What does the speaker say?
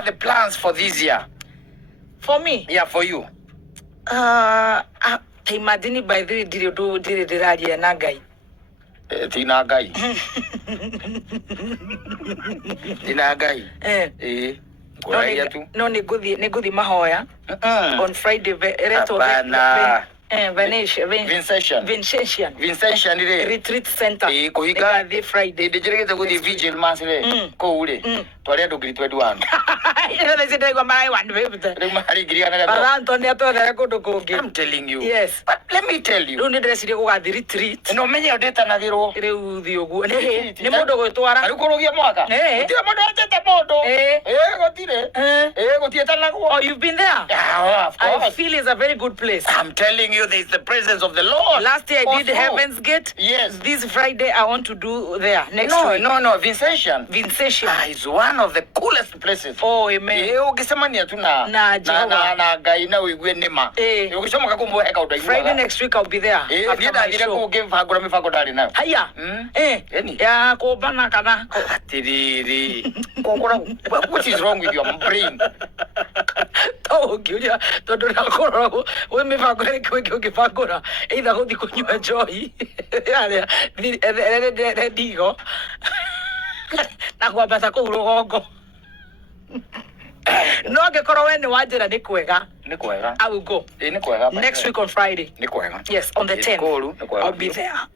are the plans for this year? For me? Yeah, for you. Imagine by the diradia nagai. Tinagai. Tinagai. No, negudi mahoya. On Friday, Vincentian Retreat Center. Kuhiga the Friday. Dejerege go the vigil mass ko ure. Tore do gritwe duan. I'm telling you. Yes. But let me tell you. Don't dress the retreat. No menya data na giro. Ne modo go twara. Alukorogia mwaka. Tira modo ateta modo. Gotire. Gotieta na go. Oh, you've been there? Yeah, of course. I feel it's a very good place. I'm telling you, there is the presence of the Lord. Last year I did Heaven's Gate. Yes. This Friday I want to do there. Next week. No. Vincentian. Vincentian. It's one of the coolest places. Oh, amen. Ukisemania tu na gaina wigwe nema. Ukisema kakumbo heka udaiwa. Friday next week I'll be there. After my show. Give hagura mifago dali nayo. Haya. Ya kubana kana. Tiriri. What is wrong with your brain? Oh, Julia, don't know. We may have got either hold the kunywa joy. Digo. Na kwa bata ko urogo. No ngekoro we ni wanjira ni kwega. Ni kwega. I will go. Ni kwega. Next week on Friday. Ni kwega. Yes, on the 10th. I'll be there.